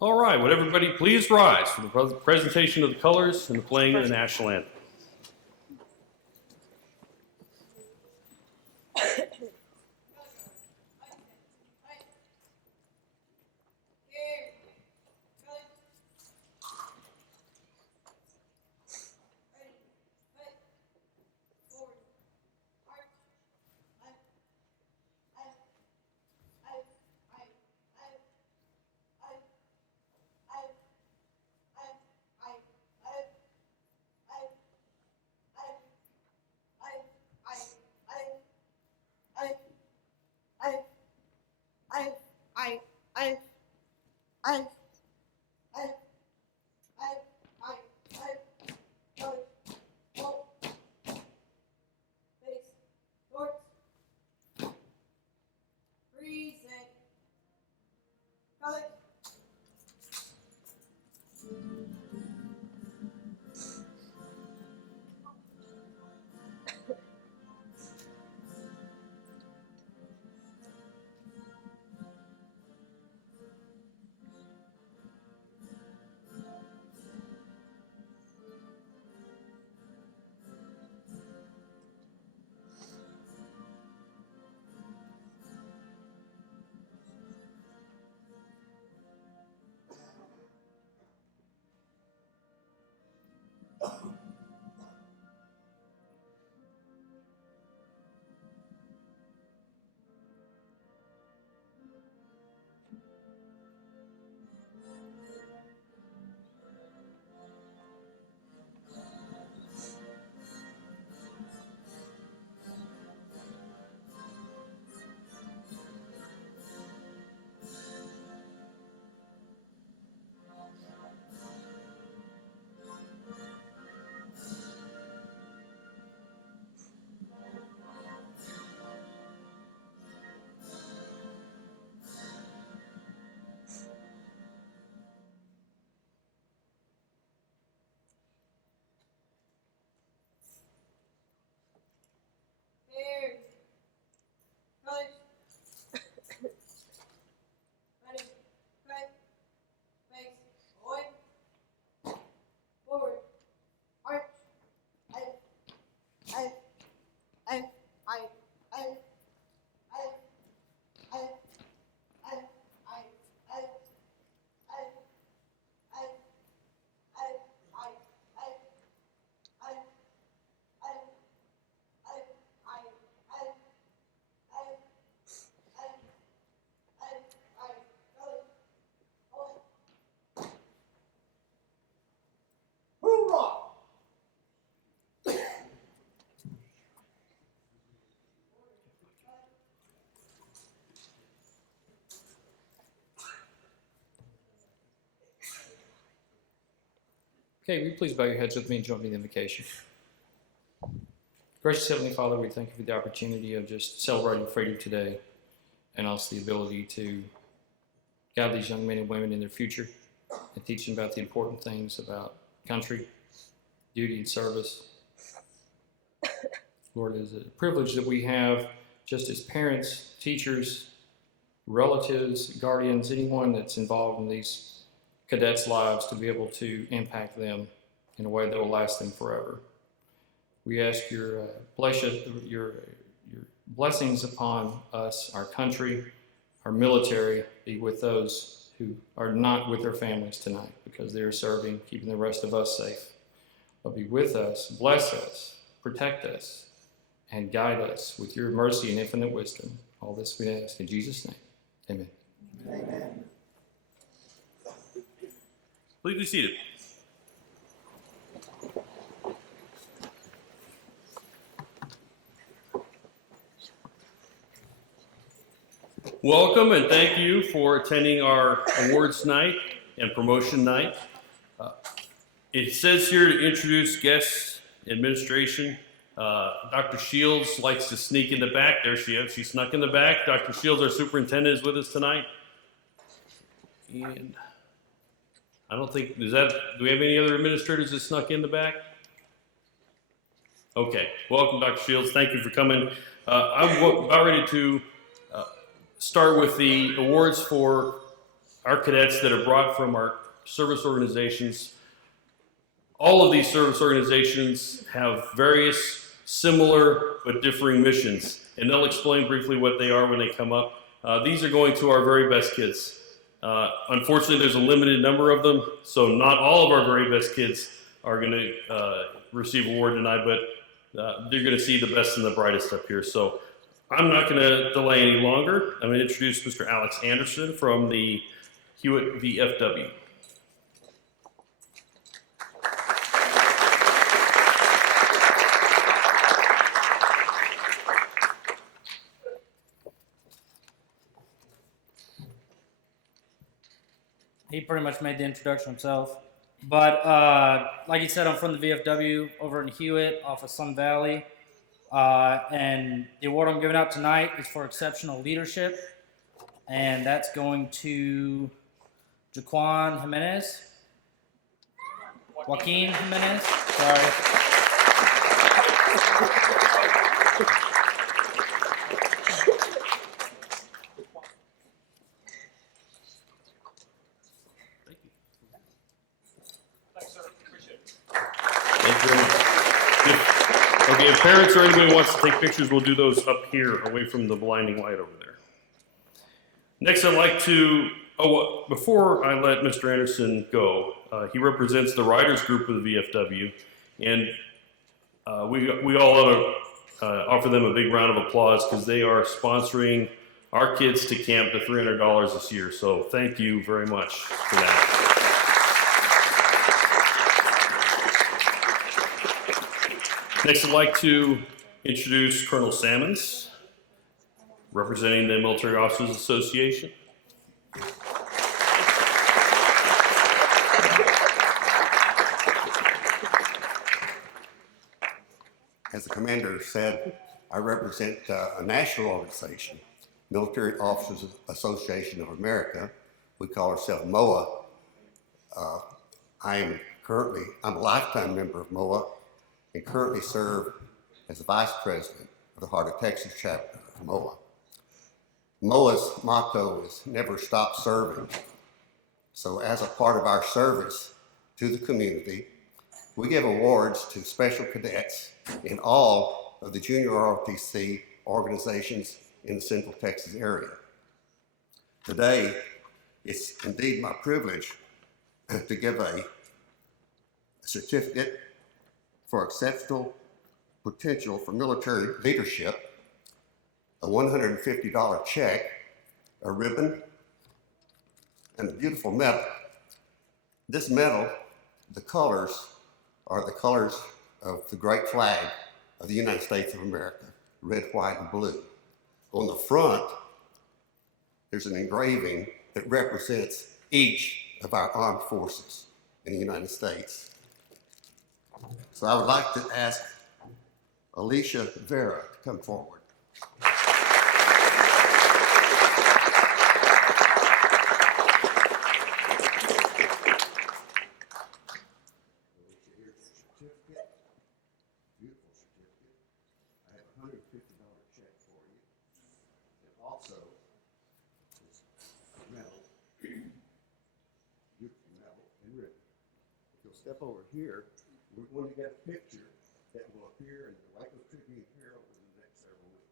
All right, would everybody please rise for the presentation of the colors and the playing of the national anthem. Okay, will you please bow your heads with me and join me in the invocation? Gracious Heavenly Father, we thank you for the opportunity of just celebrating freedom today and also the ability to guide these young men and women in their future and teach them about the important things about country, duty, and service. Lord, it is a privilege that we have just as parents, teachers, relatives, guardians, anyone that's involved in these cadets' lives to be able to impact them in a way that will last them forever. We ask your blessings upon us, our country, our military, be with those who are not with their families tonight because they are serving, keeping the rest of us safe. But be with us, bless us, protect us, and guide us with your mercy and infinite wisdom. All this we ask in Jesus' name. Amen. Amen. Please be seated. Welcome and thank you for attending our awards night and promotion night. It says here to introduce guest administration. Dr. Shields likes to sneak in the back. There she is. She snuck in the back. Dr. Shields, our superintendent, is with us tonight. And I don't think, do we have any other administrators that snuck in the back? Okay, welcome Dr. Shields, thank you for coming. I'm about ready to start with the awards for our cadets that are brought from our service organizations. All of these service organizations have various similar but differing missions, and they'll explain briefly what they are when they come up. These are going to our very best kids. Unfortunately, there's a limited number of them, so not all of our very best kids are going to receive an award tonight, but you're going to see the best and the brightest up here. So I'm not going to delay any longer. I'm going to introduce Mr. Alex Anderson from the Hewitt VFW. He pretty much made the introduction himself. But like he said, I'm from the VFW over in Hewitt off of Sun Valley. And the award I'm giving out tonight is for exceptional leadership. And that's going to Joaquin Jimenez. Joaquin Jimenez, sorry. Okay, if parents or anybody wants to take pictures, we'll do those up here, away from the blinding light over there. Next, I'd like to, before I let Mr. Anderson go, he represents the riders group of the VFW, and we all ought to offer them a big round of applause because they are sponsoring our kids to camp to $300 this year. So thank you very much for that. Next, I'd like to introduce Colonel Sammons, representing the Military Officers Association. As the commander said, I represent a national organization, Military Officers Association of America. We call ourselves MOA. I'm a lifetime member of MOA and currently serve as the Vice President of the Heart of Texas chapter of MOA. MOA's motto is never stop serving. So as a part of our service to the community, we give awards to special cadets in all of the junior ROTC organizations in the Central Texas area. Today, it's indeed my privilege to give a certificate for exceptional potential for military leadership, a $150 check, a ribbon, and a beautiful medal. This medal, the colors are the colors of the great flag of the United States of America, red, white, and blue. On the front, there's an engraving that represents each of our armed forces in the United States. So I would like to ask Alicia Vera to come forward. Step over here, we're going to get a picture that will appear in the Waco Tribune Herald in the next several weeks.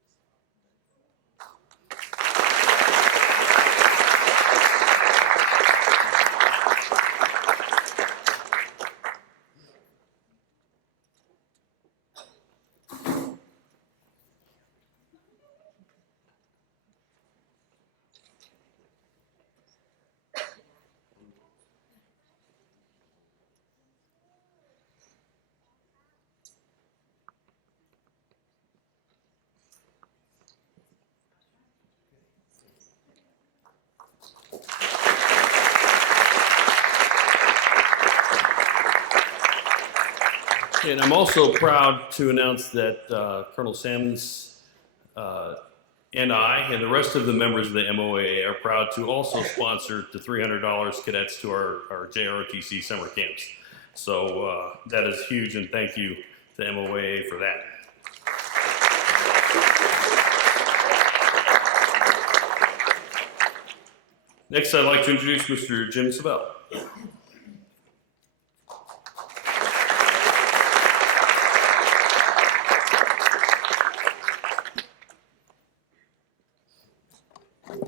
And I'm also proud to announce that Colonel Sammons and I and the rest of the members of the MOAA are proud to also sponsor the $300 cadets to our JROTC summer camps. So that is huge, and thank you to MOAA for that. Next, I'd like to introduce Mr. Jim Savell.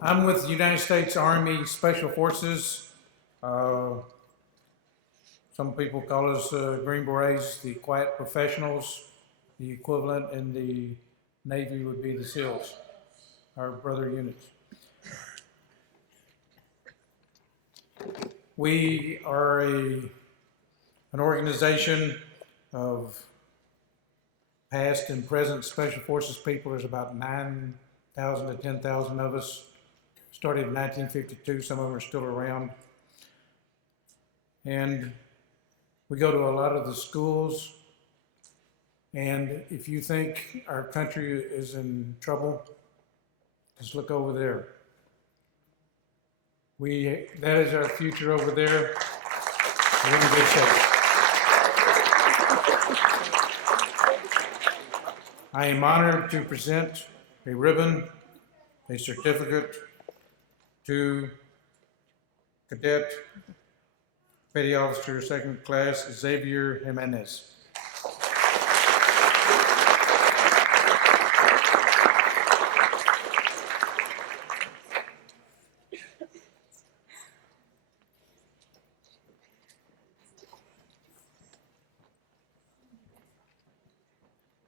I'm with the United States Army Special Forces. Some people call us Green Berets, the quiet professionals. The equivalent in the Navy would be the SEALs, our brother units. We are an organization of past and present Special Forces people. There's about 9,000 to 10,000 of us. Started in 1952, some of them are still around. And we go to a lot of the schools. And if you think our country is in trouble, just look over there. That is our future over there. We're in good shape. I am honored to present a ribbon, a certificate to Cadet Petty Officer Second Class Xavier Jimenez.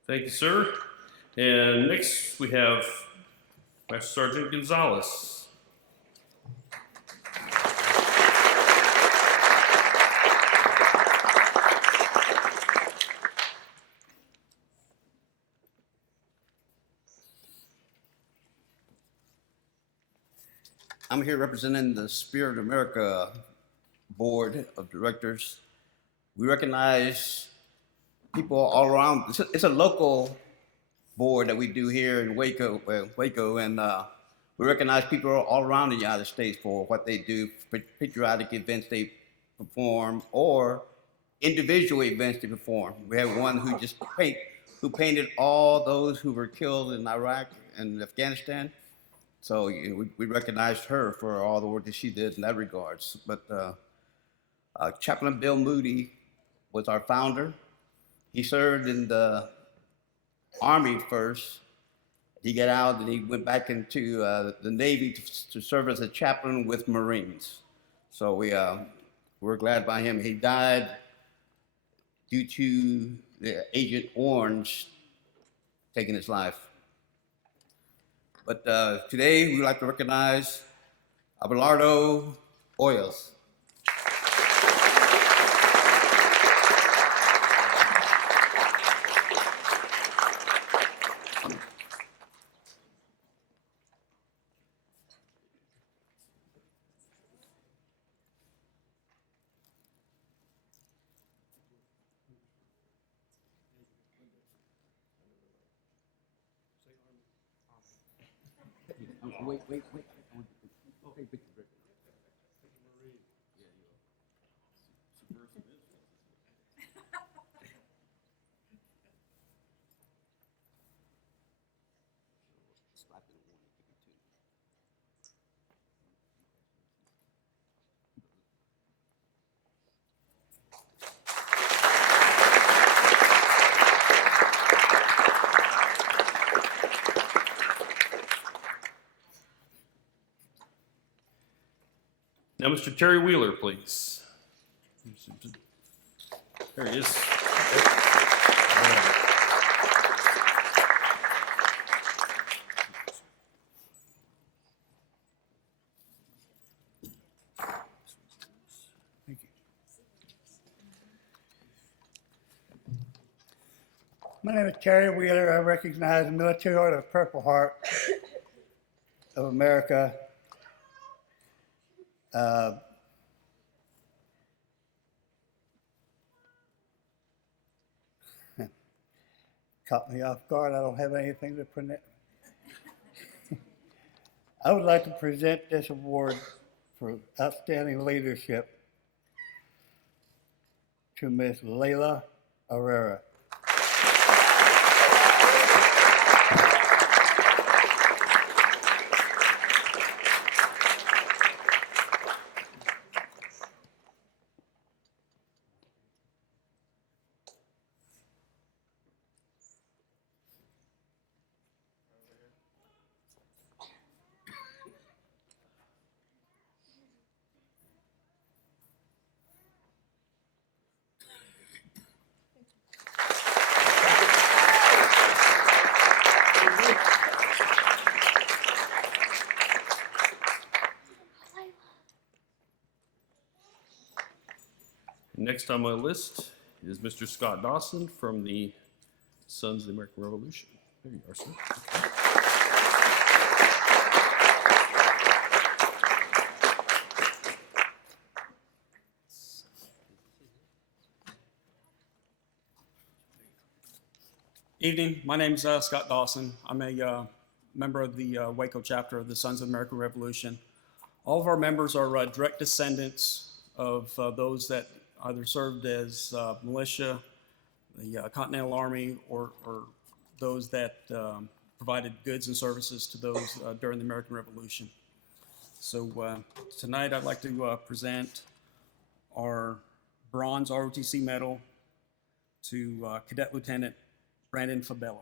Thank you, sir. And next we have Master Sergeant Gonzalez. I'm here representing the Spirit of America Board of Directors. We recognize people all around. It's a local board that we do here in Waco, and we recognize people all around the United States for what they do, patriotic events they perform, or individual events they perform. We have one who painted all those who were killed in Iraq and Afghanistan. So we recognized her for all the work that she did in that regards. But Chaplain Bill Moody was our founder. He served in the Army first. He got out and he went back into the Navy to serve as a chaplain with Marines. So we're glad by him. He died due to the Agent Orange taking his life. But today we'd like to recognize Abelardo Hoyos. Wait. Okay, picture break. Now, Mr. Terry Wheeler, please. There he is. Thank you. My name is Terry Wheeler. I recognize the Military Order of Purple Heart of America. Caught me off guard. I don't have anything to present. I would like to present this award for outstanding leadership to Miss Layla Herrera. Next on my list is Mr. Scott Dawson from the Sons of the American Revolution. There you are, sir. Evening, my name's Scott Dawson. I'm a member of the Waco chapter of the Sons of the American Revolution. All of our members are direct descendants of those that either served as militia, the Continental Army, or those that provided goods and services to those during the American Revolution. So tonight I'd like to present our bronze ROTC medal to Cadet Lieutenant Brandon Fabella.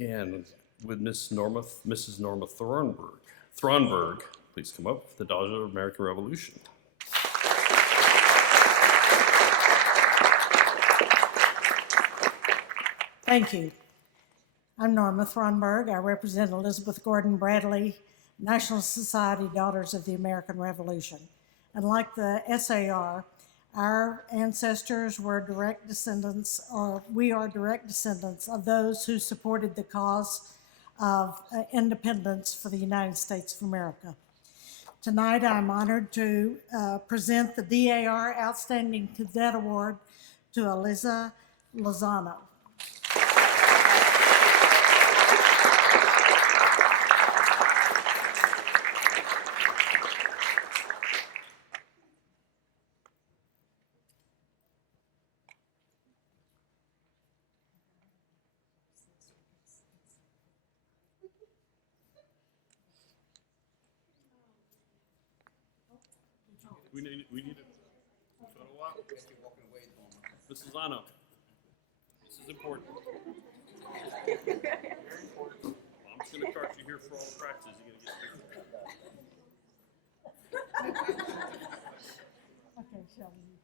And would Mrs. Norma Thronberg please come up with the Daughter of the American Revolution. Thank you. I'm Norma Thronberg. I represent Elizabeth Gordon Bradley, National Society Daughters of the American Revolution. And like the SAR, our ancestors were direct descendants, or we are direct descendants of those who supported the cause of independence for the United States of America. Tonight, I'm honored to present the DAR Outstanding Cadet Award to Eliza Lozano. We need a photo op. Mrs. Lano, this is important. Very important. Well, I'm just going to chart you here for all the practices. You're going to get pictures. Okay, Shelby.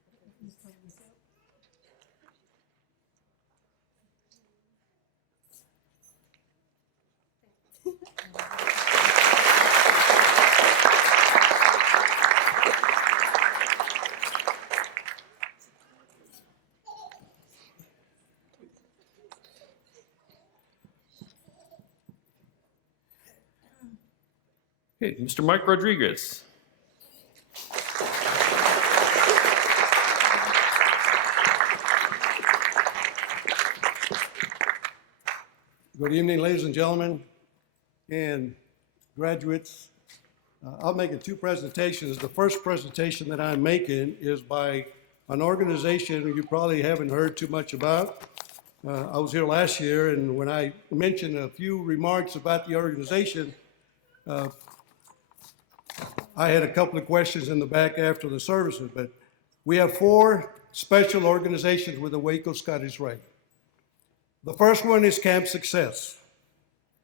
Okay, Mr. Mike Rodriguez. Good evening, ladies and gentlemen, and graduates. I'll make two presentations. The first presentation that I'm making is by an organization you probably haven't heard too much about. I was here last year, and when I mentioned a few remarks about the organization, I had a couple of questions in the back after the services, but we have 4 special organizations with the Waco Scottish Rite. The first one is Camp Success.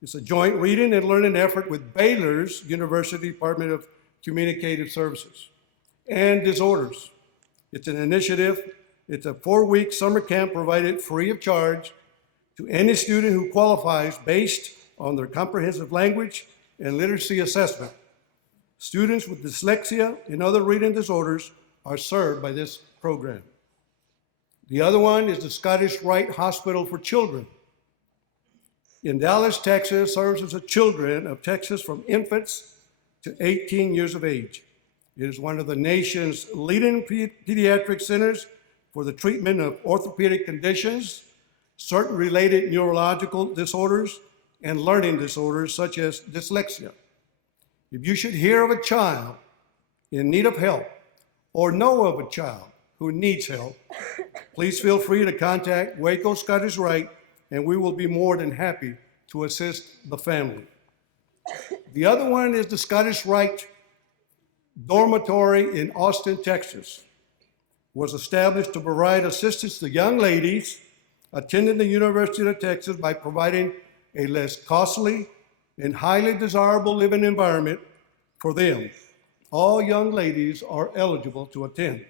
It's a joint reading and learning effort with Baylor's University Department of Communicative Services and Disorders. It's an initiative. It's a 4-week summer camp provided free of charge to any student who qualifies based on their comprehensive language and literacy assessment. Students with dyslexia and other reading disorders are served by this program. The other one is the Scottish Rite Hospital for Children. In Dallas, Texas, serves the children of Texas from infants to 18 years of age. It is one of the nation's leading pediatric centers for the treatment of orthopedic conditions, certain related neurological disorders, and learning disorders such as dyslexia. If you should hear of a child in need of help or know of a child who needs help, please feel free to contact Waco Scottish Rite, and we will be more than happy to assist the family. The other one is the Scottish Rite Dormitory in Austin, Texas. was established to provide assistance to young ladies attending the University of Texas by providing a less costly and highly desirable living environment for them. All young ladies are eligible to attend.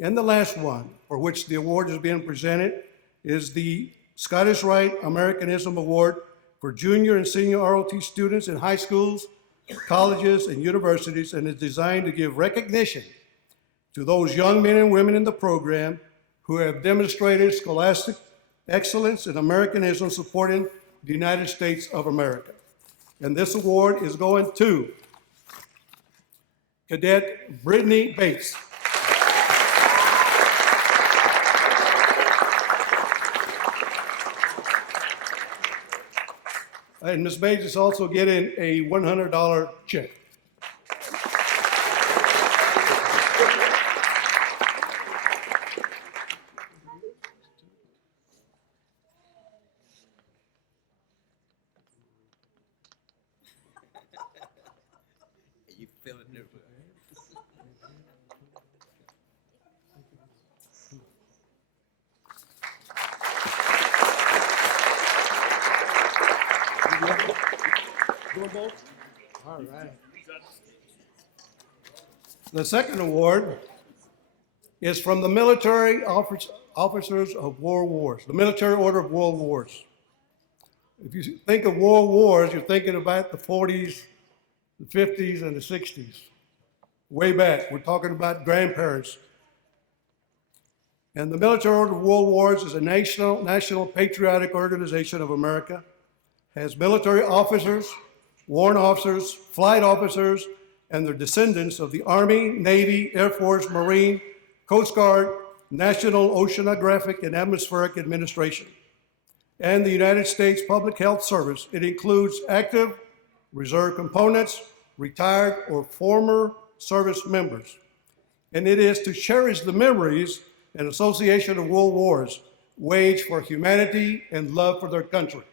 And the last one, for which the award is being presented, is the Scottish Rite Americanism Award for junior and senior ROT students in high schools, colleges, and universities, and is designed to give recognition to those young men and women in the program who have demonstrated scholastic excellence and Americanism supporting the United States of America. And this award is going to Cadet Brittany Bates. And Ms. Bates is also getting a $100 check. You feel it there. All right. The second award is from the Military Officers of World Wars, the Military Order of World Wars. If you think of world wars, you're thinking about the 40s, the 50s, and the 60s. Way back, we're talking about grandparents. And the Military Order of World Wars is a national patriotic organization of America, has military officers, warrant officers, flight officers, and their descendants of the Army, Navy, Air Force, Marine, Coast Guard, National Oceanographic and Atmospheric Administration, and the United States Public Health Service. It includes active reserve components, retired or former service members. And it is to cherish the memories and association of world wars waged for humanity and love for their country.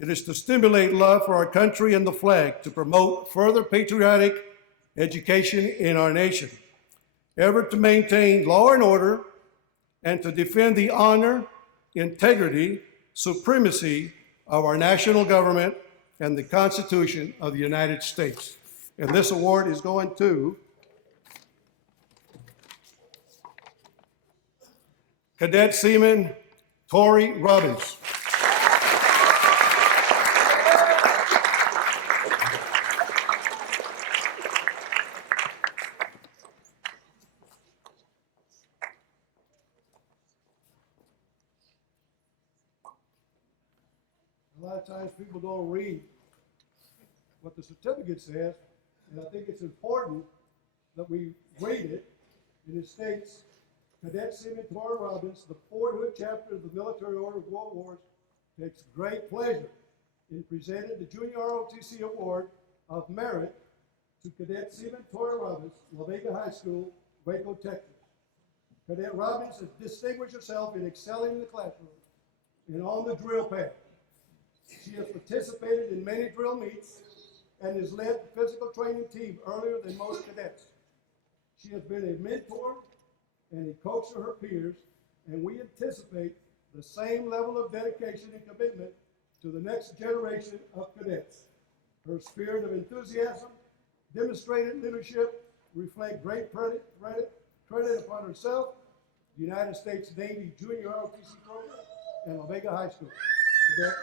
It is to stimulate love for our country and the flag, to promote further patriotic education in our nation, ever to maintain law and order, and to defend the honor, integrity, supremacy of our national government and the Constitution of the United States. And this award is going to Cadet Seaman Tori Robbins. A lot of times people don't read what the certificate says, and I think it's important that we read it. And it states, Cadet Seaman Tori Robbins, the Fort Hood chapter of the Military Order of World Wars, takes great pleasure in presenting the Junior ROTC Award of Merit to Cadet Seaman Tori Robbins, La Vega High School, Waco, Texas. Cadet Robbins has distinguished herself in excelling in the classroom and on the drill pad. She has participated in many drill meets and has led the physical training team earlier than most cadets. She has been a mentor and a coach to her peers, and we anticipate the same level of dedication and commitment to the next generation of cadets. Her spirit of enthusiasm, demonstrated leadership reflect great credit upon herself, the United States Navy Junior ROTC program, and La Vega High School. Cadet.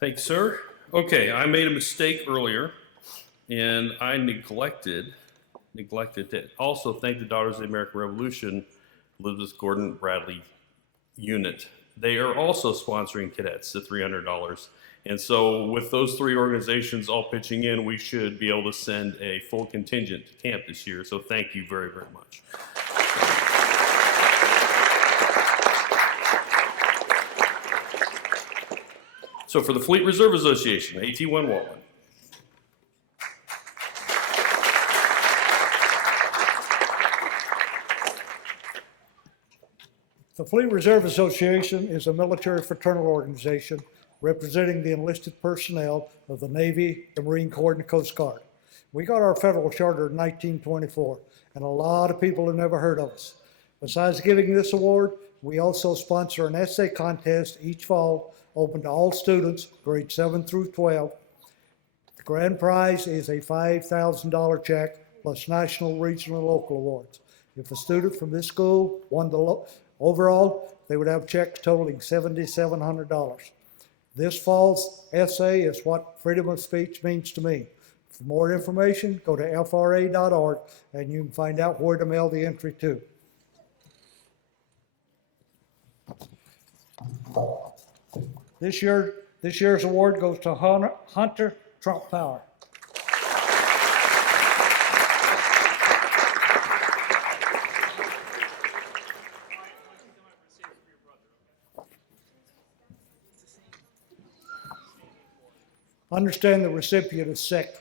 Thanks, sir. Okay, I made a mistake earlier, and I neglected to also thank the Daughters of the American Revolution, Elizabeth Gordon Bradley unit. They are also sponsoring cadets, the $300. And so with those three organizations all pitching in, we should be able to send a full contingent to camp this year. So thank you very, very much. So for the Fleet Reserve Association, AT1 Waltman. The Fleet Reserve Association is a military fraternal organization representing the enlisted personnel of the Navy, the Marine Corps, and the Coast Guard. We got our federal charter in 1924, and a lot of people have never heard of us. Besides giving this award, we also sponsor an essay contest each fall, open to all students, grades 7 through 12. The grand prize is a $5,000 check plus national, regional, and local awards. If a student from this school won the overall, they would have checks totaling $7,700. This fall's essay is what freedom of speech means to me. For more information, go to fra.org and you can find out where to mail the entry to. This year's award goes to Hunter Trump Power. Understand the recipient is sick.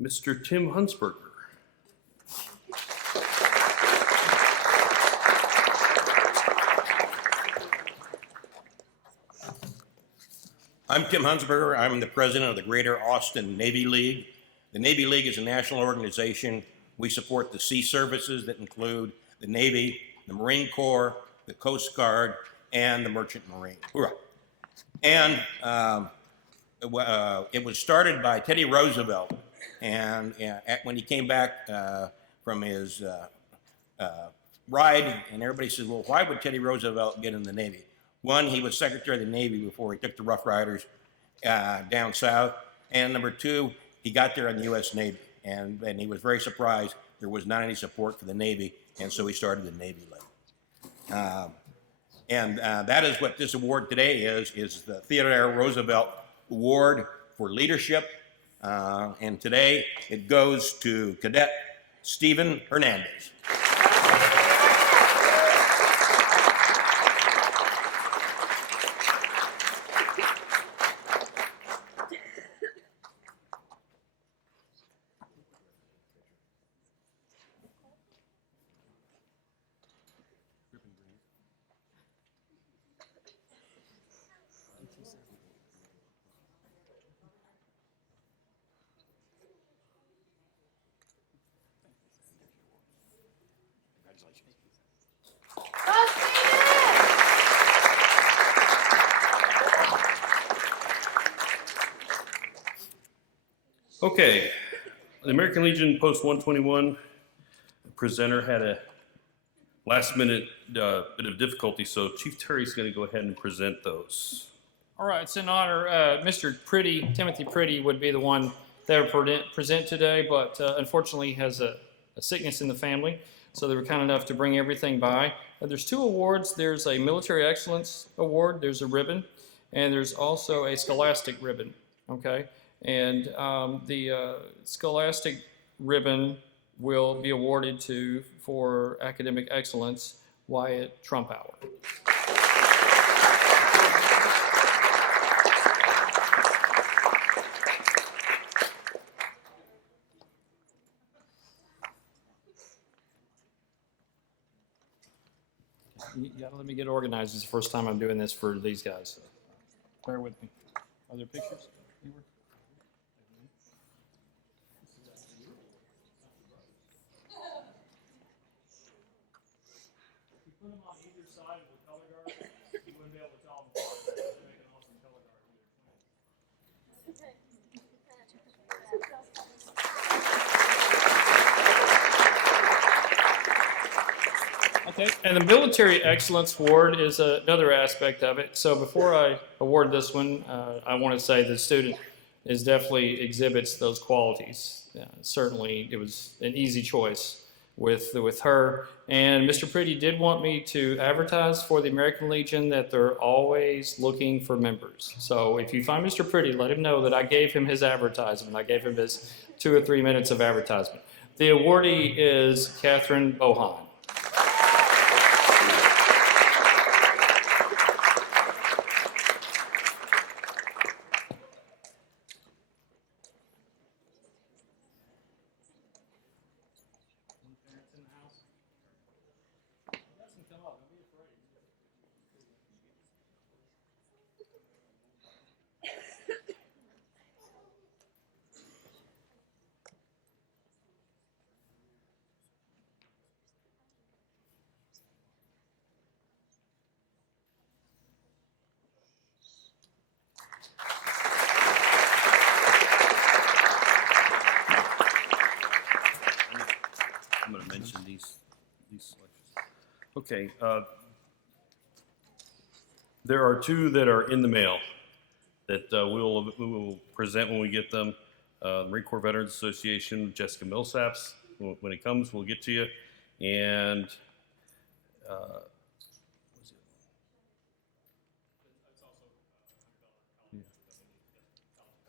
Mr. Tim Hunsberger. I'm Tim Hunsberger. I'm the president of the Greater Austin Navy League. The Navy League is a national organization. We support the sea services that include the Navy, the Marine Corps, the Coast Guard, and the Merchant Marine. Hoorah. And it was started by Teddy Roosevelt. And when he came back from his ride, and everybody says, well, why would Teddy Roosevelt get in the Navy? One, he was Secretary of the Navy before he took the Rough Riders down south. And number two, he got there in the U.S. Navy. And he was very surprised there was not any support for the Navy. And so he started the Navy League. And that is what this award today is the Theodore Roosevelt Award for Leadership. And today it goes to Cadet Stephen Hernandez. Okay, the American Legion Post 121 presenter had a last minute bit of difficulty, so Chief Terry's going to go ahead and present those. All right, it's an honor. Mr. Pretty, Timothy Pretty, would be the one that would present today, but unfortunately he has a sickness in the family, so they were kind enough to bring everything by. There's two awards. There's a Military Excellence Award, there's a ribbon, and there's also a Scholastic ribbon, okay? And the Scholastic ribbon will be awarded to, for academic excellence, Wyatt Trumpauer. You gotta let me get organized. It's the first time I'm doing this for these guys. So bear with me. Are there pictures? Put them on either side of the color guard, you wouldn't be able to tell them apart. They make an awesome color guard here. Okay, and the Military Excellence Award is another aspect of it. So before I award this one, I want to say the student is definitely exhibits those qualities. Certainly, it was an easy choice with her. And Mr. Pretty did want me to advertise for the American Legion that they're always looking for members. So if you find Mr. Pretty, let him know that I gave him his advertisement. I gave him his 2 or 3 minutes of advertisement. The awardee is Catherine Bohan. I'm going to mention these selections. Okay. There are 2 that are in the mail that we will present when we get them. Marine Corps Veterans Association, Jessica Millsaps. When it comes, we'll get to you. And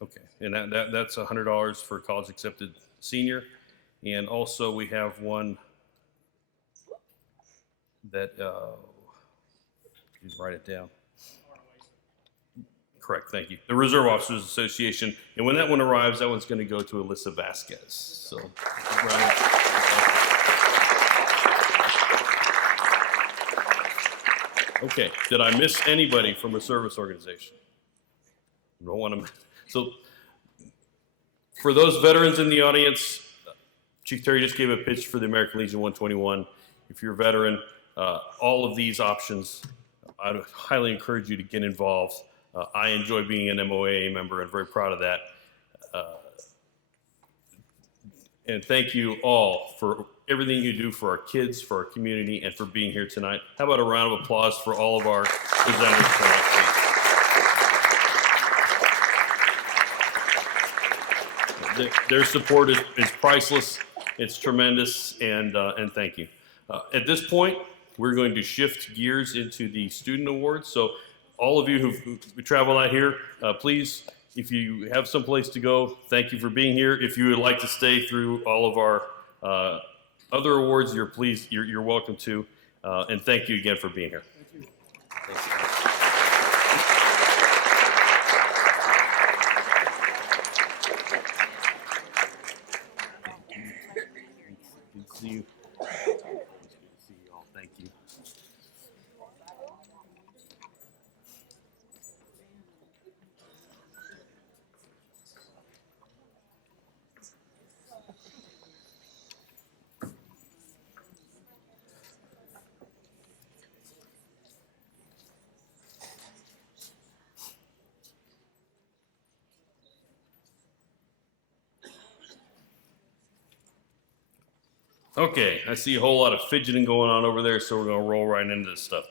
okay, and that's $100 for college accepted senior. And also we have one that, you write it down. Correct, thank you. The Reserve Officers Association. And when that one arrives, that one's going to go to Alyssa Vasquez. So, okay, did I miss anybody from a service organization? You don't want to. So, for those veterans in the audience, Chief Terry just gave a pitch for the American Legion 121. If you're a veteran, all of these options, I would highly encourage you to get involved. I enjoy being an MOA member and very proud of that. And thank you all for everything you do for our kids, for our community, and for being here tonight. How about a round of applause for all of our presenters tonight, please. Their support is priceless. It's tremendous, and thank you. At this point, we're going to shift gears into the student awards. So all of you who travel out here, please, if you have someplace to go, thank you for being here. If you would like to stay through all of our other awards, you're welcome to. And thank you again for being here. Thank you. Thanks. Good to see you. Always good to see you all. Thank you. Okay, I see a whole lot of fidgeting going on over there, so we're going to roll right into this stuff.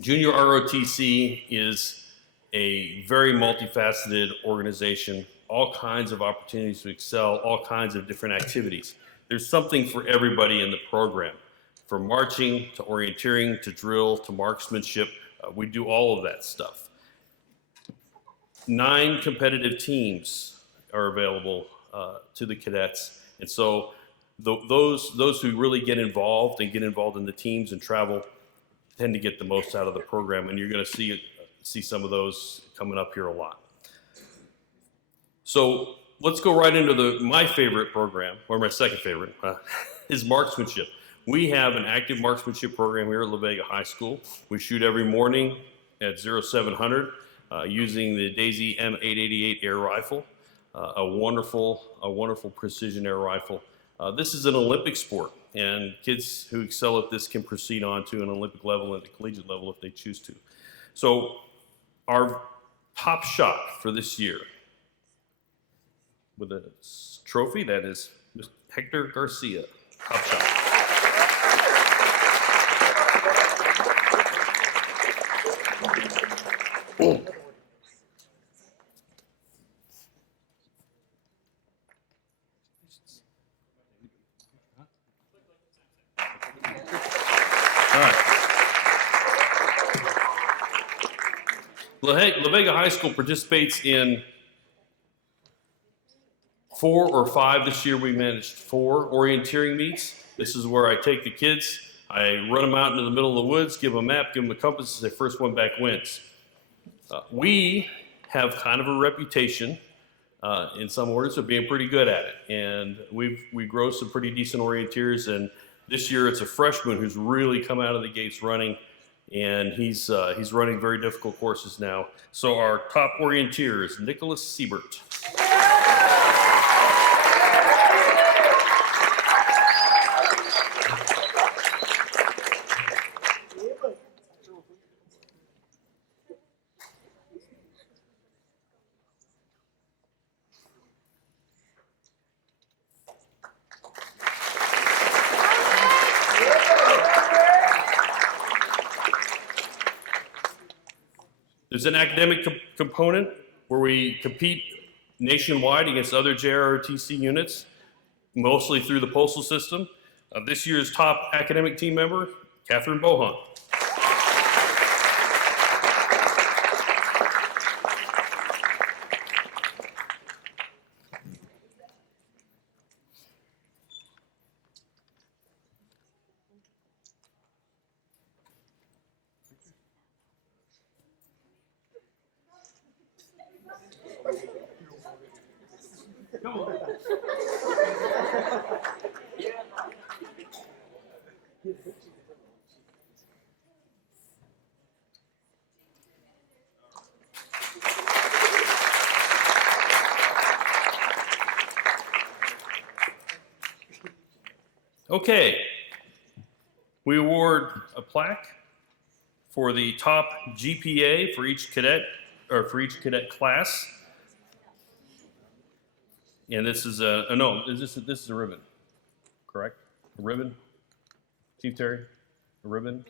Junior ROTC is a very multifaceted organization, all kinds of opportunities to excel, all kinds of different activities. There's something for everybody in the program, from marching to orienteering to drill to marksmanship. We do all of that stuff. 9 competitive teams are available to the cadets. And so those who really get involved and get involved in the teams and travel tend to get the most out of the program. And you're going to see some of those coming up here a lot. So let's go right into my favorite program, or my second favorite, is marksmanship. We have an active marksmanship program here at La Vega High School. We shoot every morning at 0700 using the Daisy M888 air rifle. A wonderful precision air rifle. This is an Olympic sport, and kids who excel at this can proceed on to an Olympic level and the collegiate level if they choose to. So our top shot for this year with a trophy, that is Mr. Hector Garcia, top shot. La Vega High School participates in 4 or 5. This year we managed 4 orienteering meets. This is where I take the kids, I run them out into the middle of the woods, give them a map, give them a compass, and say first one back wins. We have kind of a reputation in some orders of being pretty good at it. And we grow some pretty decent orienteers, and this year it's a freshman who's really come out of the gates running, and he's running very difficult courses now. So our top orienteer is Nicholas Siebert. There's an academic component where we compete nationwide against other JROTC units, mostly through the postal system. This year's top academic team member, Catherine Bohan. Come on. Okay, we award a plaque for the top GPA for each cadet, or for each cadet class. And this is this is a ribbon, correct? A ribbon, Chief Terry, a ribbon,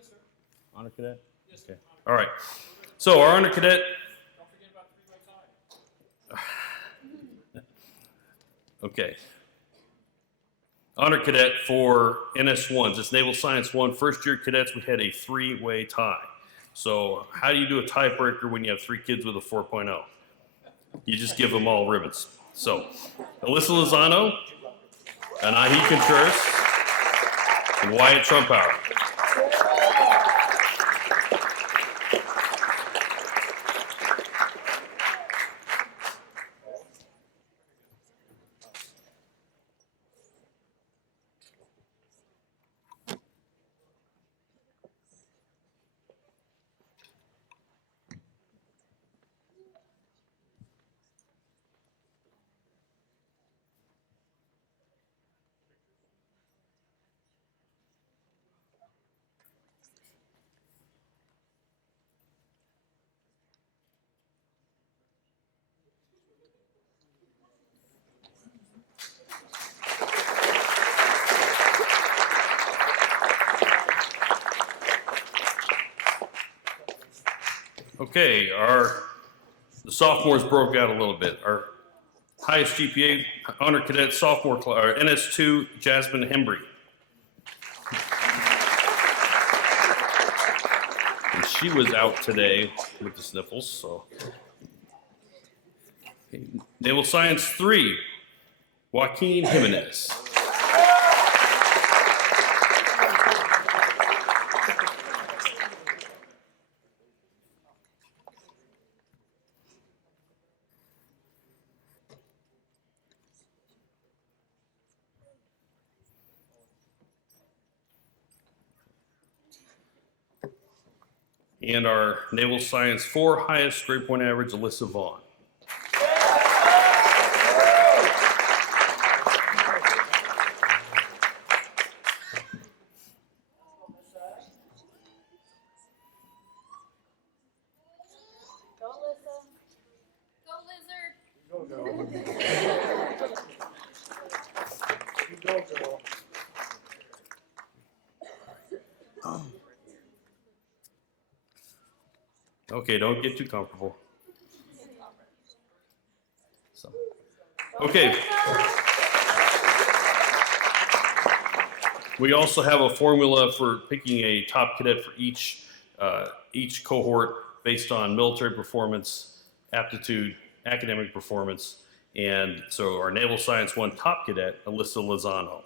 honor cadet. Okay, all right. So our honor cadet. Don't forget about the three-way tie. Okay. Honor cadet for NS1s. It's Naval Science 1. First year cadets, we had a 3-way tie. So how do you do a tiebreaker when you have 3 kids with a 4.0? You just give them all ribbons. So Alyssa Lozano, Anahi Contreras, and Wyatt Trumpauer. Okay, the sophomores broke out a little bit. Our highest GPA honor cadet sophomore class, NS2, Jasmine Hembry. And she was out today with the sniffles, so. Naval Science 3, Joaquin Jimenez. And our Naval Science 4 highest grade point average, Alyssa Vaughn. Okay, don't get too comfortable. So, okay. We also have a formula for picking a top cadet for each cohort based on military performance, aptitude, academic performance. And so our Naval Science 1 top cadet, Alyssa Lozano.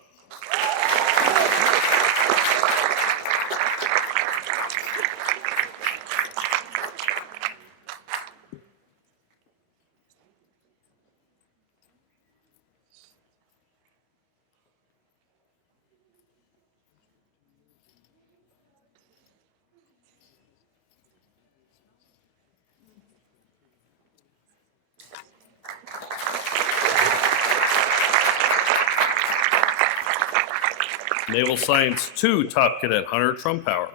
Naval Science 2 top cadet, Hunter Trumpauer.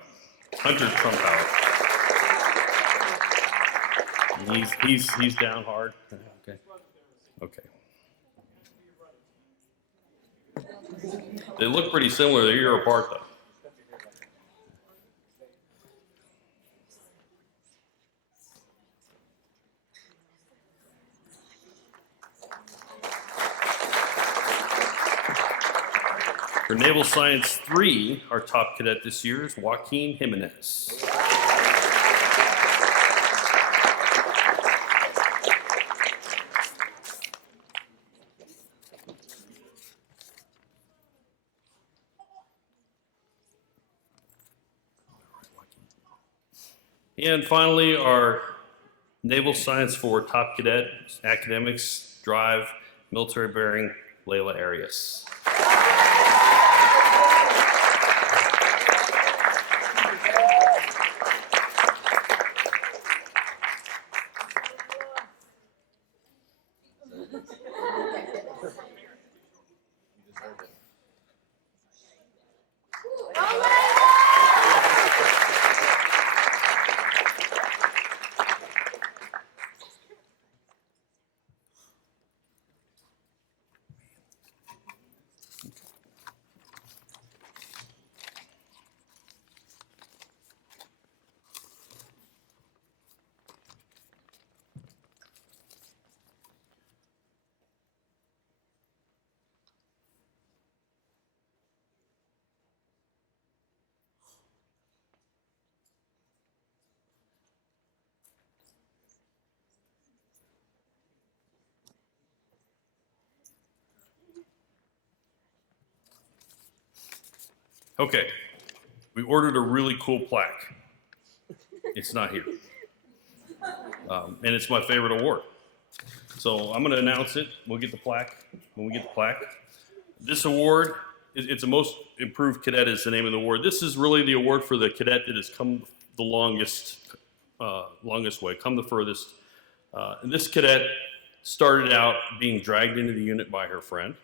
He's down hard. Okay. Okay. They look pretty similar. They're a year apart though. For Naval Science 3, our top cadet this year is Joaquin Jimenez. And finally, our Naval Science 4 top cadet, academics, drive, military bearing, Layla Arias. Okay, we ordered a really cool plaque. It's not here. And it's my favorite award. So I'm gonna announce it. We'll get the plaque when we get the plaque. This award, it's a Most Improved Cadet is the name of the award. This is really the award for the cadet that has come the longest way, come the furthest. And this cadet started out being dragged into the unit by her friend.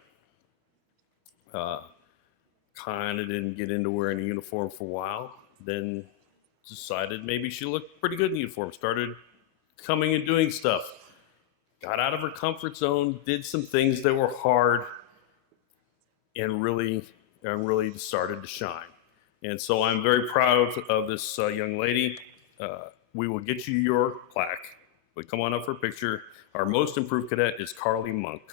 Kind of didn't get into wearing a uniform for a while, then decided maybe she looked pretty good in uniform, started coming and doing stuff, got out of her comfort zone, did some things that were hard, and really started to shine. And so I'm very proud of this young lady. We will get you your plaque, but come on up for a picture. Our Most Improved Cadet is Carly Monk.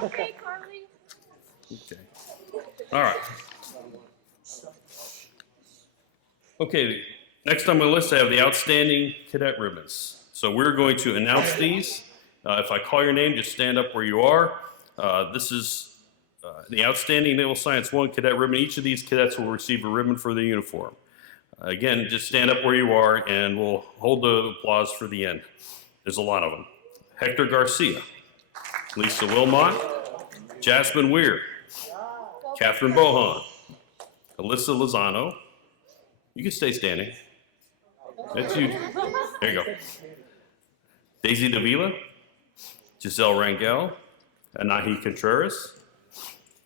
Okay, Carly. Okay. All right. Okay, next on my list I have the Outstanding Cadet Ribbons. So we're going to announce these. If I call your name, just stand up where you are. This is the Outstanding Naval Science 1 Cadet Ribbon. Each of these cadets will receive a ribbon for their uniform. Again, just stand up where you are and we'll hold the applause for the end. There's a lot of them. Hector Garcia, Lisa Wilmot, Jasmine Weir, Catherine Bohan, Alyssa Lozano. You can stay standing. That's you. There you go. Daisy Davila, Giselle Rangel, Anahi Contreras,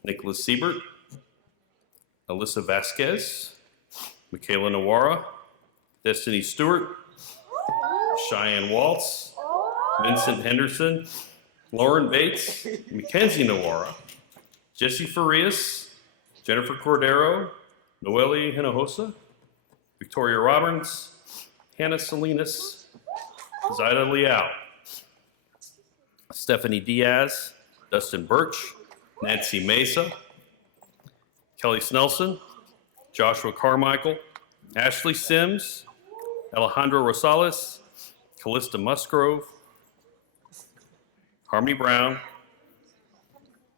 Nicholas Siebert, Alyssa Vasquez, Michaela Nawara, Destiny Stewart, Cheyenne Waltz, Vincent Henderson, Lauren Bates, Mackenzie Nawara, Jesse Farias, Jennifer Cordero, Noelle Hinojosa, Victoria Roberts, Hannah Salinas, Zaida Leal, Stephanie Diaz, Dustin Birch, Nancy Mesa, Kelly Snelson, Joshua Carmichael, Ashley Sims, Alejandro Rosales, Callista Musgrove, Harmony Brown,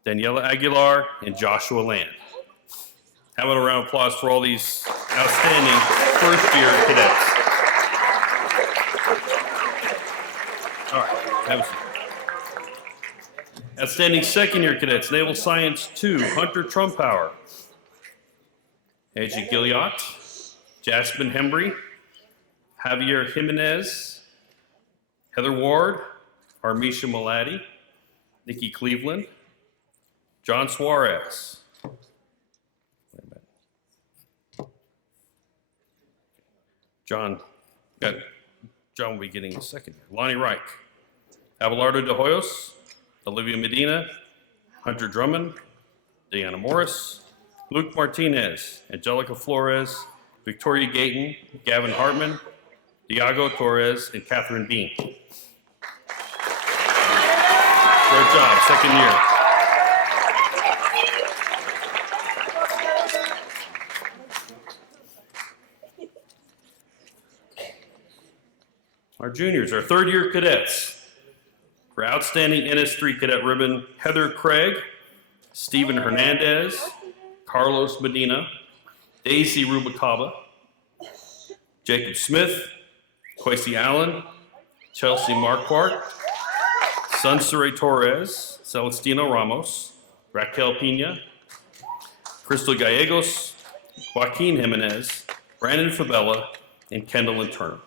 Daniela Aguilar, and Joshua Land. How about a round of applause for all these outstanding first-year cadets? All right, have a seat. Outstanding second-year cadets, Naval Science 2, Hunter Trumpauer, Angie Gilliot, Jasmine Hembry, Javier Jimenez, Heather Ward, Armisha Maladi, Nikki Cleveland, John Suarez. John will be getting a second year. Lonnie Reich, Abelardo De Hoyos, Olivia Medina, Hunter Drummond, Deanna Morris, Luke Martinez, Angelica Flores, Victoria Gayton, Gavin Hartman, Diago Torres, and Catherine Bean. Great job, second year. Our juniors, our third-year cadets. For outstanding NS3 cadet ribbon, Heather Craig, Stephen Hernandez, Carlos Medina, Daisy Rubicaba, Jacob Smith, Quasi Allen, Chelsea Marquardt, Sunsere Torres, Celestino Ramos, Raquel Pina, Crystal Gallegos, Joaquin Jimenez, Brandon Fabella, and Kendall and Turner.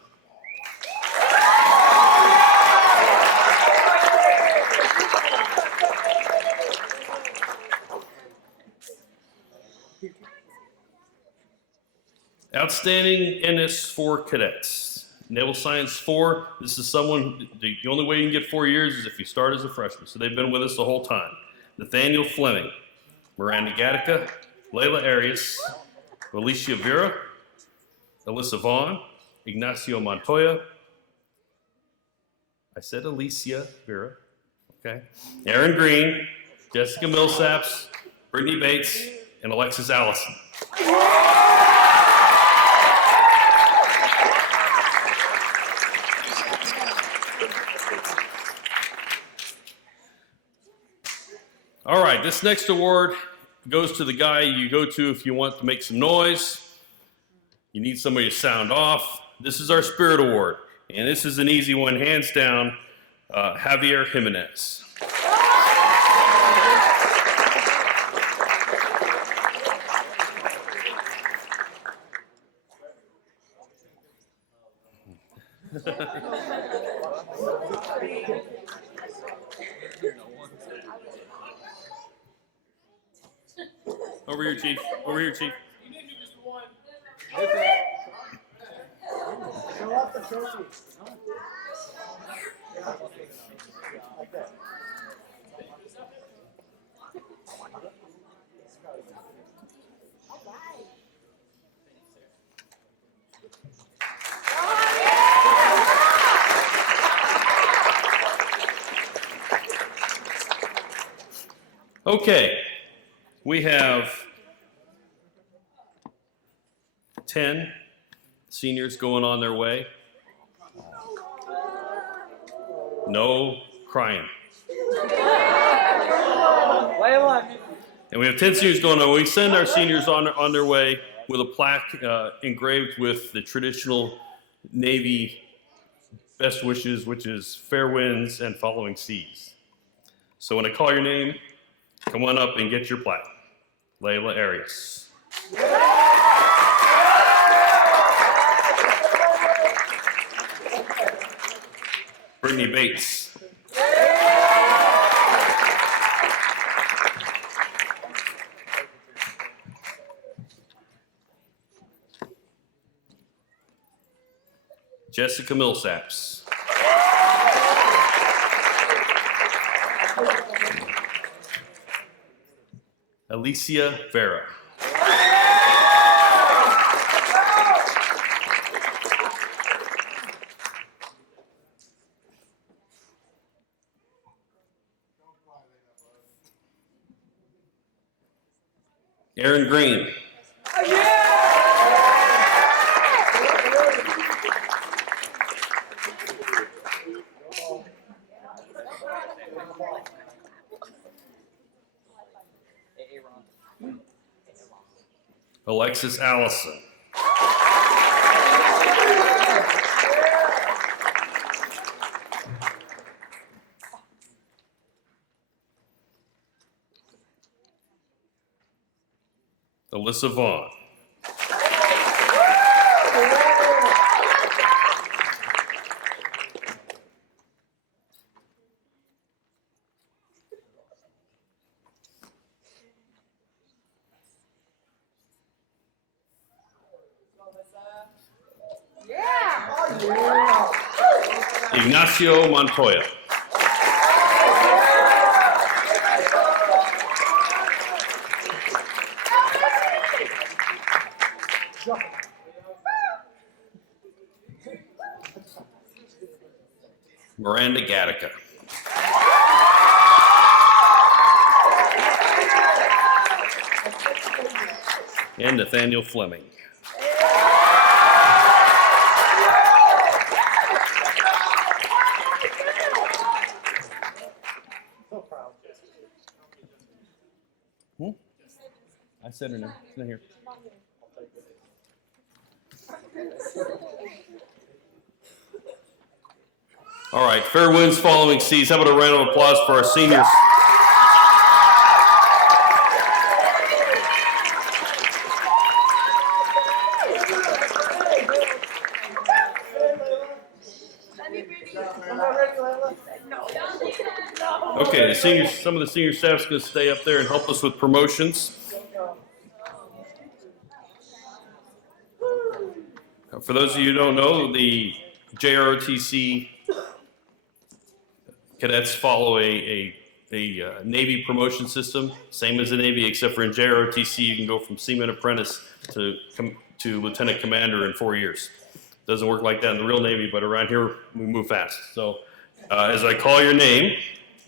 Outstanding NS4 cadets. Naval Science 4, this is someone, the only way you can get 4 years is if you start as a freshman. So they've been with us the whole time. Nathaniel Fleming, Miranda Gattaca, Layla Arias, Alicia Vera, Alyssa Vaughn, Ignacio Montoya. I said Alicia Vera, okay. Aaron Green, Jessica Millsaps, Brittany Bates, and Alexis Allison. All right, this next award goes to the guy you go to if you want to make some noise. You need somebody to sound off. This is our Spirit Award, and this is an easy one, hands down, Javier Jimenez. Over here, Chief. Over here, Chief. Okay, we have 10 seniors going on their way. No crying. And we have 10 seniors going on. We send our seniors on their way with a plaque engraved with the traditional Navy best wishes, which is fair winds and following seas. So when I call your name, come on up and get your plaque. Layla Arias. Brittany Bates. Jessica Millsaps. Alicia Vera. Aaron Green. Alexis Allison. Alyssa Vaughn. Ignacio Montoya. Miranda Gattaca. And Nathaniel Fleming. I said her name. It's not here. All right, fair winds following seas. How about a round of applause for our seniors? Okay, the seniors, some of the senior staff's going to stay up there and help us with promotions. For those of you who don't know, the JROTC cadets follow a Navy promotion system, same as the Navy, except for in JROTC you can go from Seaman Apprentice to Lieutenant Commander in 4 years. Doesn't work like that in the real Navy, but around here we move fast. So as I call your name,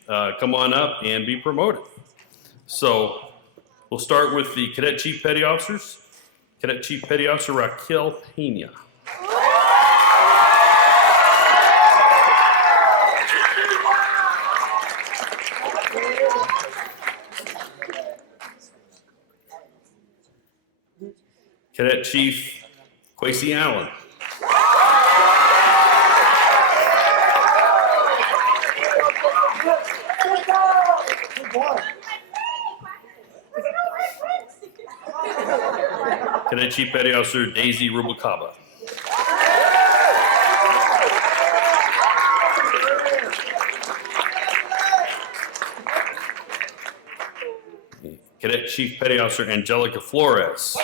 come on up and be promoted. So we'll start with the Cadet Chief Petty Officers. Cadet Chief Petty Officer Raquel Pena. Cadet Chief Quasi Allen. Cadet Chief Petty Officer Daisy Rubalcaba. Cadet Chief Petty Officer Angelica Flores.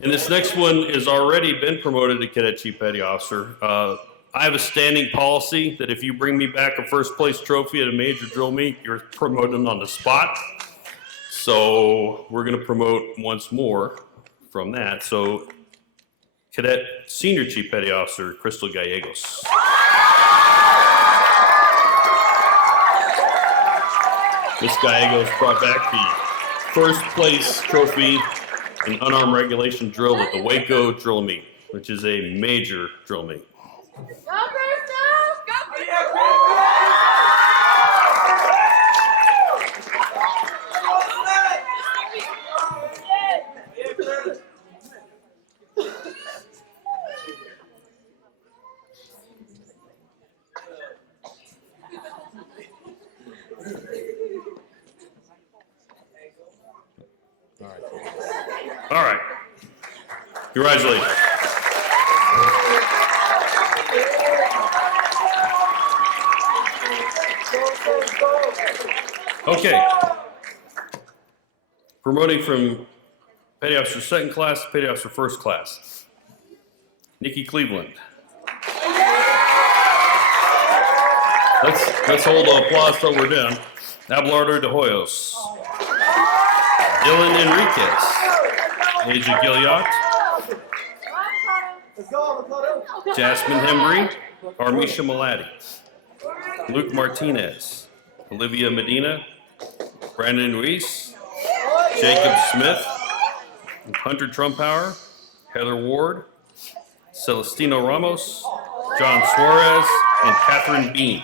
And this next one has already been promoted to Cadet Chief Petty Officer. I have a standing policy that if you bring me back a first place trophy at a major drill meet, you're promoted on the spot. So we're going to promote once more from that. So Cadet Senior Chief Petty Officer Crystal Gallegos. Miss Gallegos brought back the first place trophy in unarmed regulation drill at the Waco drill meet, which is a major drill meet. All right. Congratulations. Okay. Promoting from Petty Officer Second Class to Petty Officer First Class. Nikki Cleveland. Let's hold the applause till we're done. Abelardo de Hoyos. Dylan Enriquez. Aja Gilliot. Jasmine Hembry. Armisha Malati. Luke Martinez. Olivia Medina. Brandon Ruiz. Jacob Smith. Hunter Trumpauer. Heather Ward. Celestino Ramos. John Suarez. And Catherine Bean.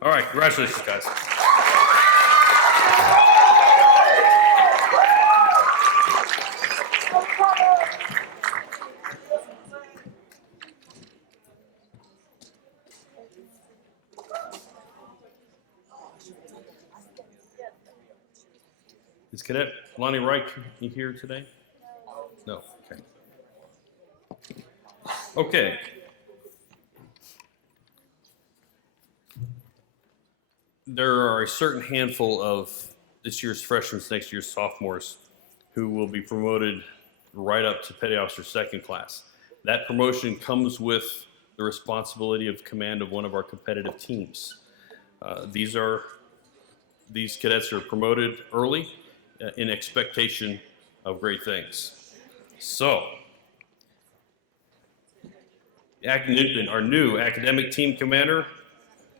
All right, congratulations, guys. Is Cadet Lonnie Wright here today? No, okay. Okay. There are a certain handful of this year's freshmen, next year's sophomores, who will be promoted right up to Petty Officer second class. That promotion comes with the responsibility of command of one of our competitive teams. These cadets are promoted early in expectation of great things. So, our new academic team commander,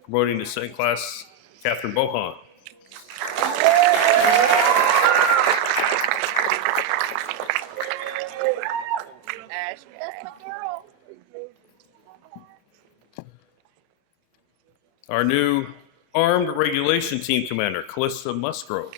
promoting to second class, Catherine Bohan. Our new armed regulation team commander, Callista Musgrove.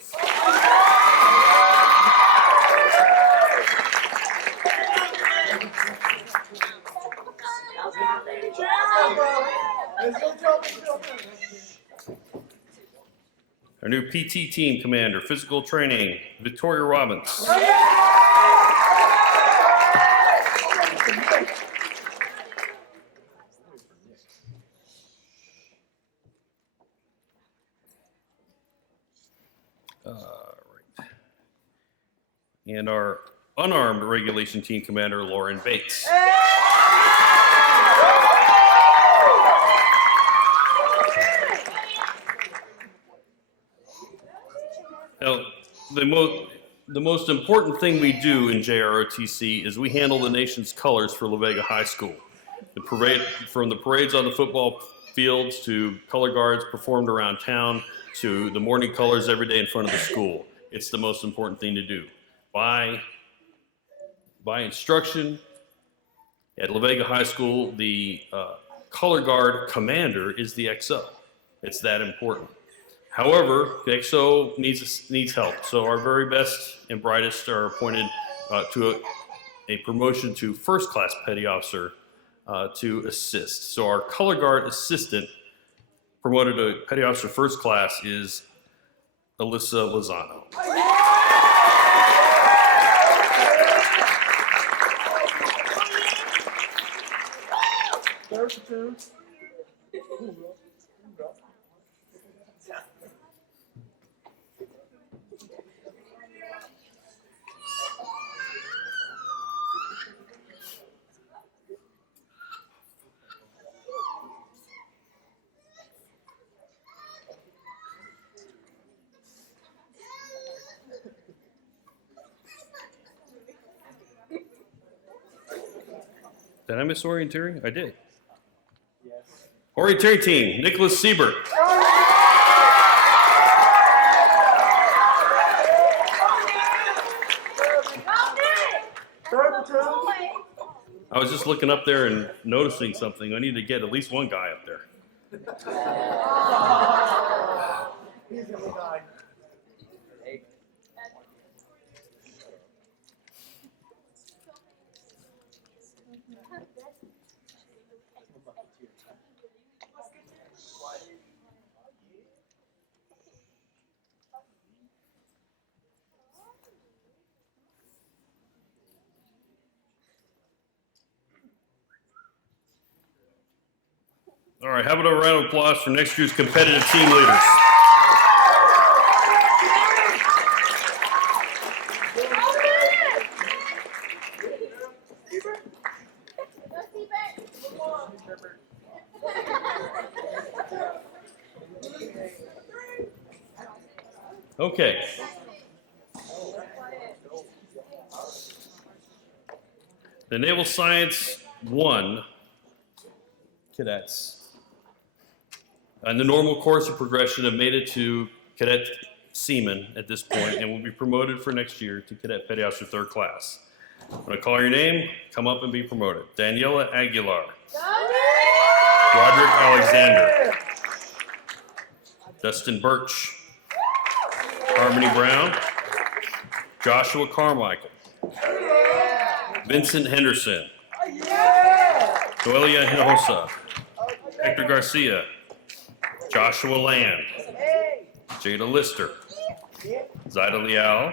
Our new PT team commander, physical training, Victoria Robbins. Right. And our unarmed regulation team commander, Lauren Bates. Now, the most important thing we do in JROTC is we handle the nation's colors for La Vega High School. From the parades on the football fields to color guards performed around town to the morning colors every day in front of the school. It's the most important thing to do. By instruction at La Vega High School, the color guard commander is the XO. It's that important. However, the XO needs help. So our very best and brightest are appointed to a promotion to first class petty officer to assist. So our color guard assistant promoted to petty officer first class is Alyssa Lozano. Did I miss orienteering? I did. Yes. Orienteering team, Nicholas Siebert. I was just looking up there and noticing something. I need to get at least one guy up there. All right, how about a round of applause for next year's competitive team leaders? Okay. The Naval Science 1 cadets and the normal course of progression have made it to cadet seaman at this point and will be promoted for next year to cadet petty officer third class. When I call your name, come up and be promoted. Daniela Aguilar. Roderick Alexander. Dustin Birch. Harmony Brown. Joshua Carmichael. Vincent Henderson. Noelia Hinojosa. Hector Garcia. Joshua Land. Jada Lister. Zaida Leal.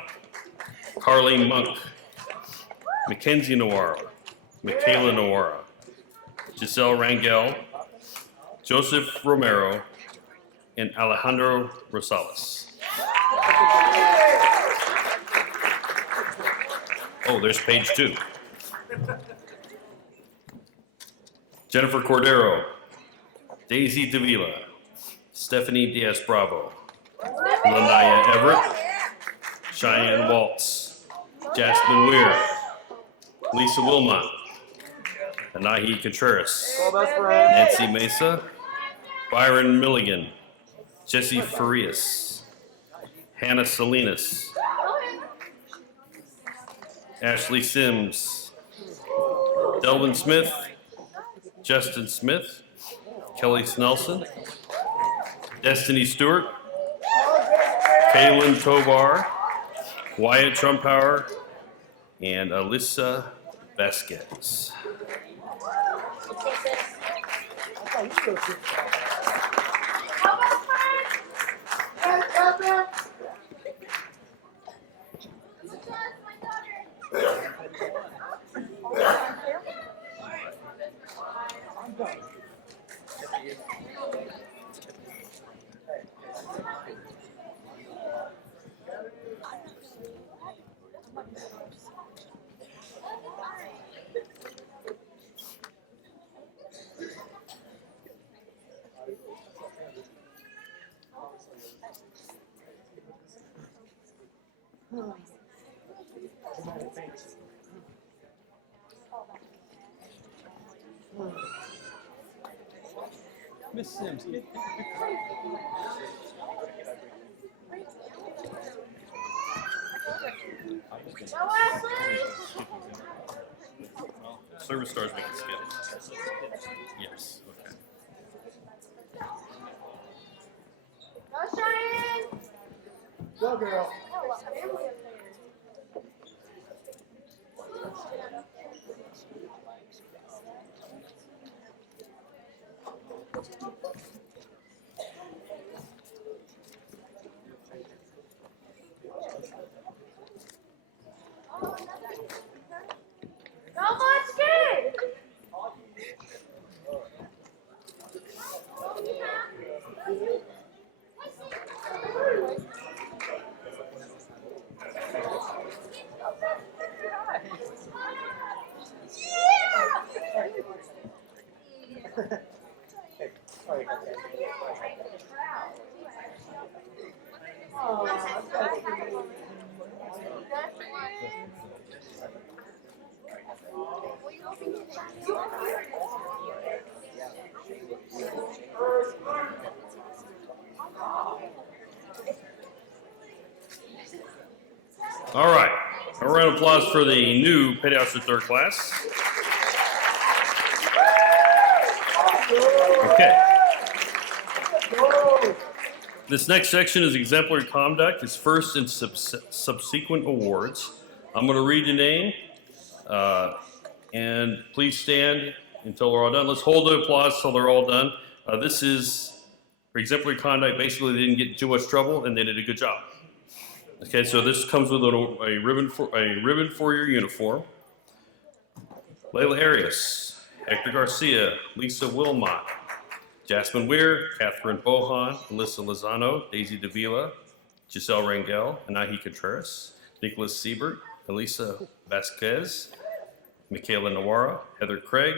Carleen Monk. Mackenzie Nawara. Michaela Nawara. Giselle Rangel. Joseph Romero. And Alejandro Rosales. Oh, there's page 2. Jennifer Cordero. Daisy Davila. Stephanie Diaz-Bravo. Landaya Everett. Cheyenne Waltz. Jasmine Weir. Lisa Wilmot. Anahi Contreras. Nancy Mesa. Byron Milligan. Jesse Farias. Hannah Salinas. Ashley Sims. Delvin Smith. Justin Smith. Kelly Snelson. Destiny Stewart. Kaylin Tovar. Wyatt Trumpauer. And Alyssa Vasquez. Miss Sims, get Service stars we can skip. Yes, okay. Go, Cheyenne! Go, girl. Oh, family up there. All right, a round of applause for the new Petty Officer third class. Okay. This next section is exemplary conduct. It's first and subsequent awards. I'm going to read the name, and please stand until we're all done. Let's hold the applause till they're all done. This is for exemplary conduct. Basically, they didn't get in too much trouble, and they did a good job. Okay, so this comes with a ribbon for your uniform. Layla Arias, Hector Garcia, Lisa Wilmot, Jasmine Weir, Catherine Bohan, Alyssa Lozano, Daisy Davila, Giselle Rangel, Anahi Contreras, Nicholas Siebert, Elisa Vasquez, Michaela Nawara, Heather Craig,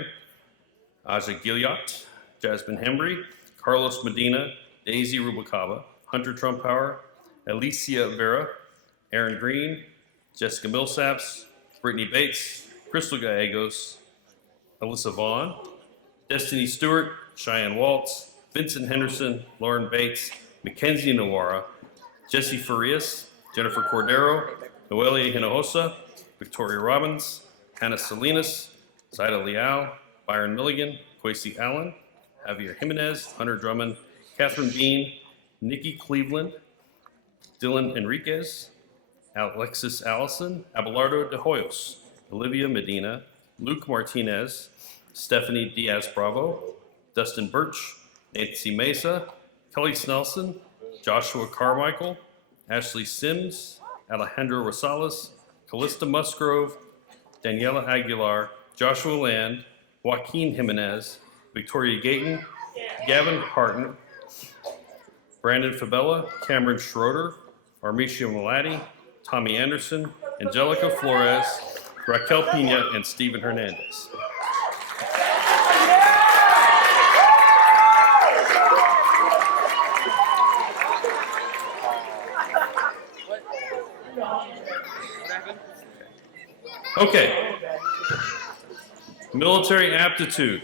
Aja Gilliot, Jasmine Hembry, Carlos Medina, Daisy Rubalcaba, Hunter Trumpauer, Alicia Vera, Aaron Green, Jessica Millsaps, Brittany Bates, Crystal Gallegos, Alyssa Vaughn, Destiny Stewart, Cheyenne Waltz, Vincent Henderson, Lauren Bates, Mackenzie Nawara, Jesse Farias, Jennifer Cordero, Noelia Hinojosa, Victoria Robbins, Hannah Salinas, Zaida Leal, Byron Milligan, Quasi Allen, Javier Jimenez, Hunter Drummond, Catherine Bean, Nikki Cleveland, Dylan Enriquez, Alexis Allison, Abelardo de Hoyos, Olivia Medina, Luke Martinez, Stephanie Diaz Bravo, Dustin Birch, Nancy Mesa, Kelly Snelson, Joshua Carmichael, Ashley Sims, Alejandro Rosales, Callista Musgrove, Daniela Aguilar, Joshua Land, Joaquin Jimenez, Victoria Gayton, Gavin Harton, Brandon Fabella, Cameron Schroeder, Armicia Malati, Tommy Anderson, Angelica Flores, Raquel Pina, and Stephen Hernandez. Okay. Military aptitude.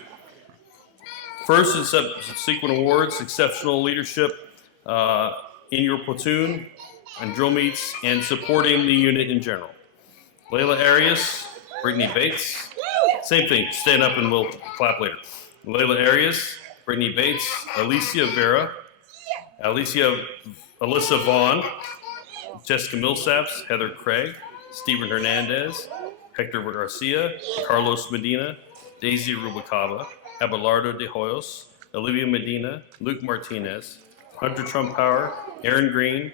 First and subsequent awards, exceptional leadership in your platoon and drill meets and supporting the unit in general. Layla Arias, Brittany Bates. Same thing, stand up and we'll clap later. Layla Arias, Brittany Bates, Alicia Vera, Alyssa Vaughn, Jessica Millsaps, Heather Craig, Stephen Hernandez, Hector Garcia, Carlos Medina, Daisy Rubalcaba, Abelardo de Hoyos, Olivia Medina, Luke Martinez, Hunter Trumpauer, Aaron Green,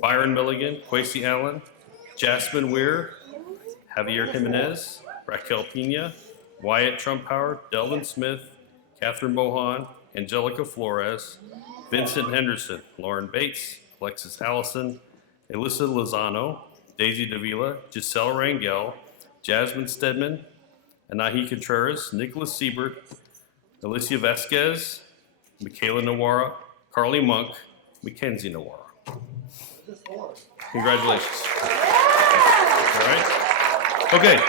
Byron Milligan, Quasi Allen, Jasmine Weir, Javier Jimenez, Raquel Pina, Wyatt Trumpauer, Delvin Smith, Catherine Bohan, Angelica Flores, Vincent Henderson, Lauren Bates, Alexis Allison, Alyssa Lozano, Daisy Davila, Giselle Rangel, Jasmine Stedman, Anahi Contreras, Nicholas Siebert, Alicia Vasquez, Michaela Nawara, Carly Monk, Mackenzie Nawara. Congratulations. All right. Okay.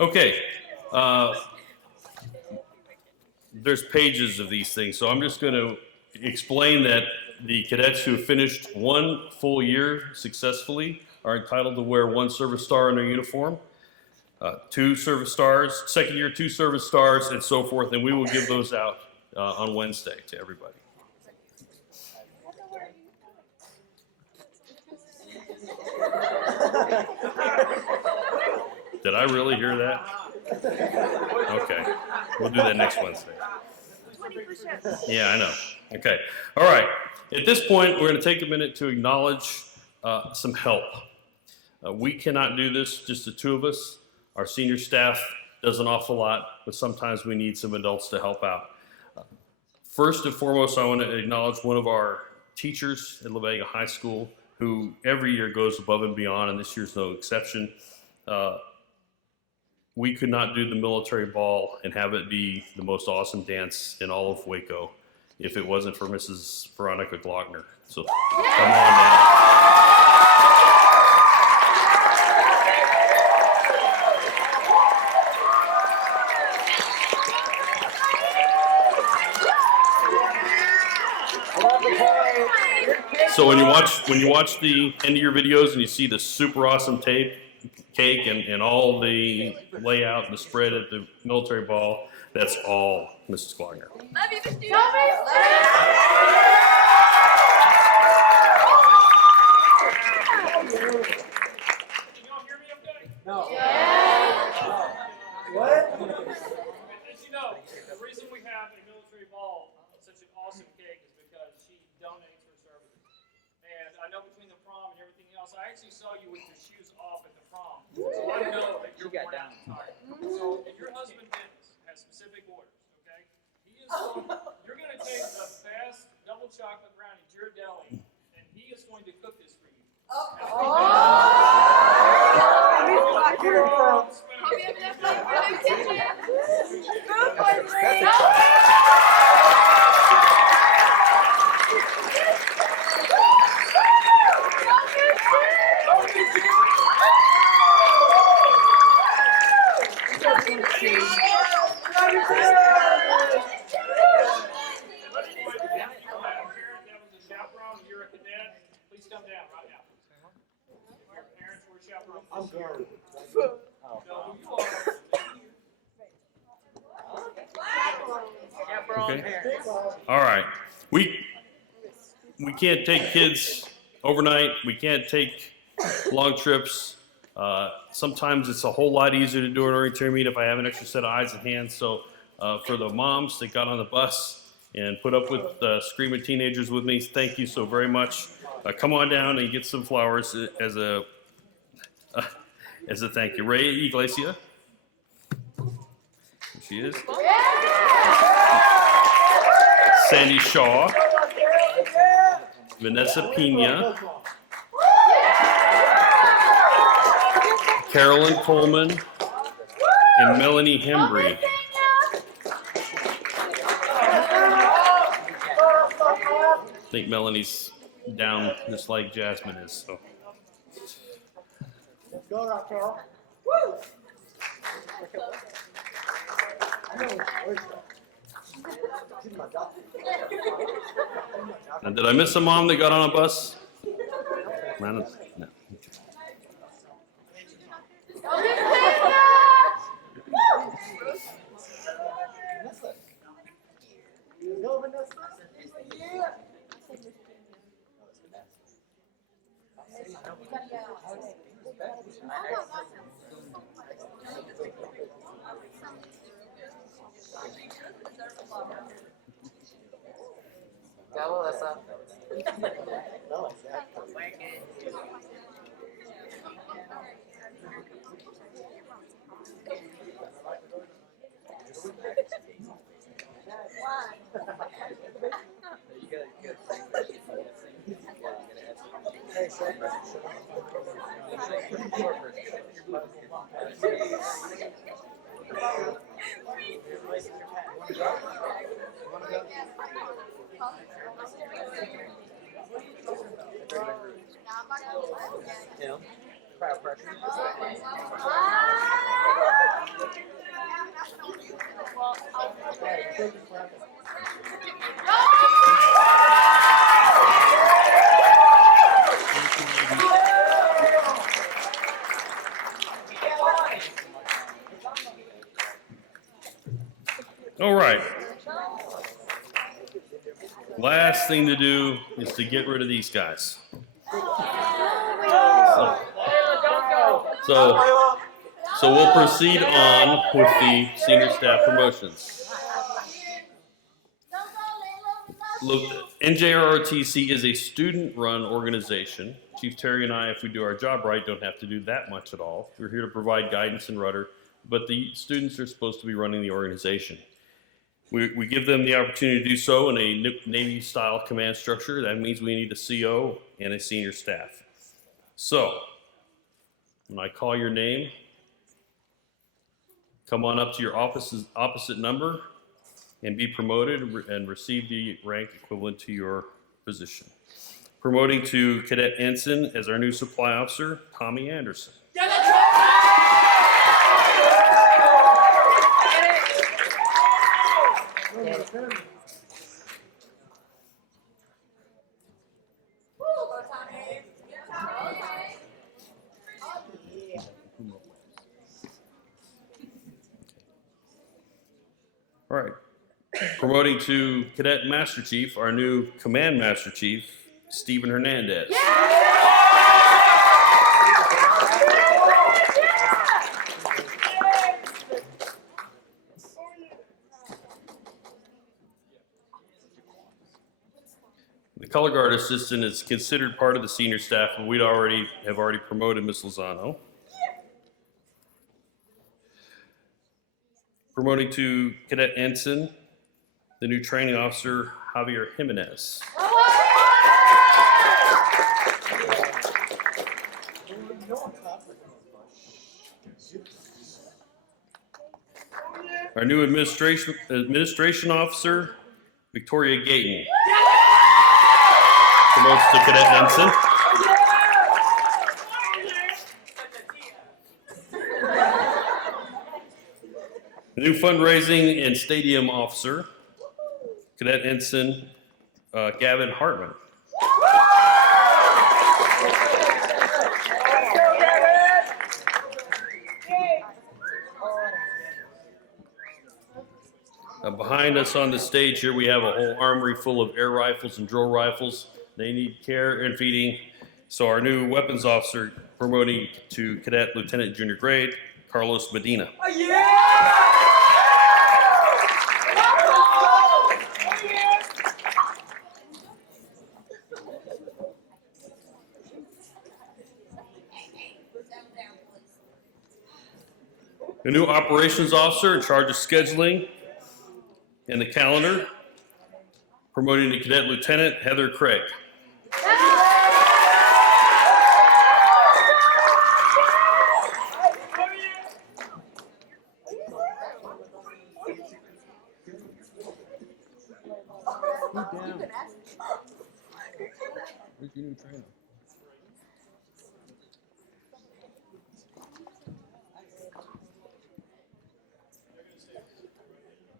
Okay. There's pages of these things, so I'm just going to explain that the cadets who have finished one full year successfully are entitled to wear one service star in their uniform, 2 service stars, second year 2 service stars, and so forth, and we will give those out on Wednesday to everybody. Did I really hear that? Okay, we'll do that next Wednesday. Yeah, I know. Okay, all right. At this point, we're going to take a minute to acknowledge some help. We cannot do this, just the 2 of us. Our senior staff does an awful lot, but sometimes we need some adults to help out. First and foremost, I want to acknowledge one of our teachers at La Vega High School who every year goes above and beyond, and this year's no exception. We could not do the military ball and have it be the most awesome dance in all of Waco if it wasn't for Mrs. Veronica Glockner. So come on down. when you watch the end of your videos and you see the super awesome cake and all the layout and the spread at the military ball, that's all Mrs. Wagner. Love you, Mr. Stevens. No. What? As you know, the reason we have a military ball, such an awesome cake, is because she donates her services. And I know between the prom and everything else, I actually saw you with your shoes off at the prom. So I know that you're worn out and tired. So if your husband Dennis has specific orders, okay, you're going to take the best double chocolate brownie, Ghirardelli, and he is going to cook this for you. Please come down right now. Your parents were chaperones. I'm guarded. No, you are. Okay. All right. We can't take kids overnight. We can't take long trips. Sometimes it's a whole lot easier to do an orienteering meet if I have an extra set of eyes and hands. So for the moms that got on the bus and put up with screaming teenagers with me, thank you so very much. Come on down and get some flowers as a thank you. Ray Iglesia. There she is. Sandy Shaw. Vanessa Pena. Carolyn Coleman. And Melanie Hembry. I think Melanie's down just like Jasmine is. So. Go out, Carol. Now, did I miss a mom that got on a bus? No. Go, Alyssa. Crowd pressure. All right. Last thing to do is to get rid of these guys. So we'll proceed on with the senior staff promotions. Look, NJROTC is a student-run organization. Chief Terry and I, if we do our job right, don't have to do that much at all. We're here to provide guidance and rudder, but the students are supposed to be running the organization. We give them the opportunity to do so in a Navy-style command structure. That means we need a CO and a senior staff. So, when I call your name, come on up to your opposite number and be promoted and receive the rank equivalent to your position. Promoting to Cadet Ensign as our new supply officer, Tommy Anderson. All right. Promoting to Cadet Master Chief, our new Command Master Chief, Stephen Hernandez. The color guard assistant is considered part of the senior staff, but we'd already promoted Ms. Lozano. Promoting to Cadet Ensign, the new training officer, Javier Jimenez. Our new administration officer, Victoria Gayton. Promotes to Cadet Ensign. The new fundraising and stadium officer, Cadet Ensign Gavin Hartman. Behind us on the stage here, we have a whole armory full of air rifles and drill rifles. They need care and feeding. So our new weapons officer, promoting to Cadet Lieutenant Junior Grade, Carlos Medina. The new operations officer in charge of scheduling and the calendar, promoting to Cadet Lieutenant Heather Craig.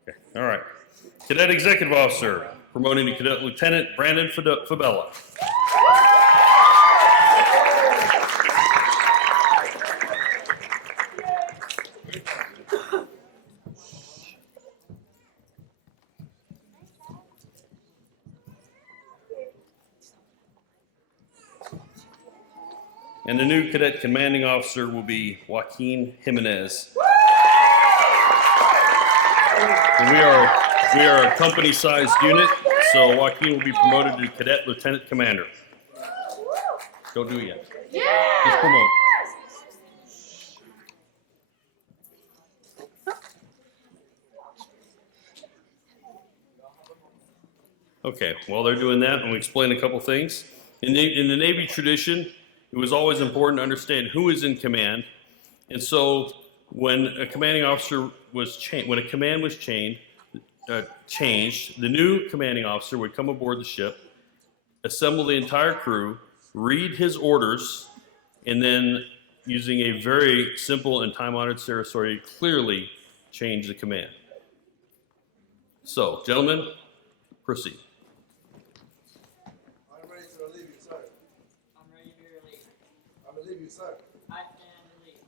Okay. All right. Cadet Executive Officer, promoting to Cadet Lieutenant Brandon Fabella. And the new Cadet Commanding Officer will be Joaquin Jimenez. And we are a company-sized unit, so Joaquin will be promoted to Cadet Lieutenant Commander. Don't do it yet. Just promote. Okay, while they're doing that, I'm going to explain a couple things. In the Navy tradition, it was always important to understand who is in command. And so when a commanding officer was changed, when a command was changed, the new commanding officer would come aboard the ship, assemble the entire crew, read his orders, and then using a very simple and time-honored story, clearly change the command. So, gentlemen, proceed. I'm ready to relieve you, sir. I'm ready to be relieved. I believe you, sir. I stand relieved.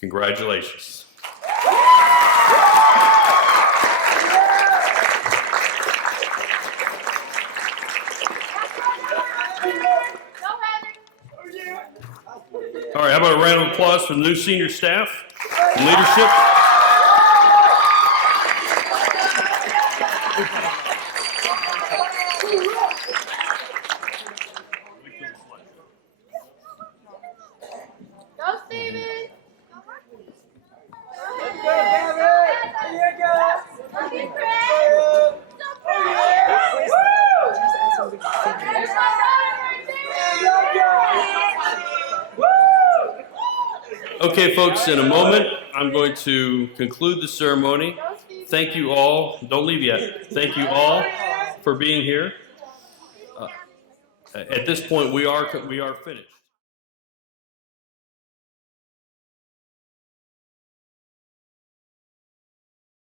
Congratulations. All right, how about a round of applause for the new senior staff and leadership? Go, Steven. Okay, folks, in a moment, I'm going to conclude the ceremony. Thank you all. Don't leave yet. Thank you all for being here. At this point, we are finished.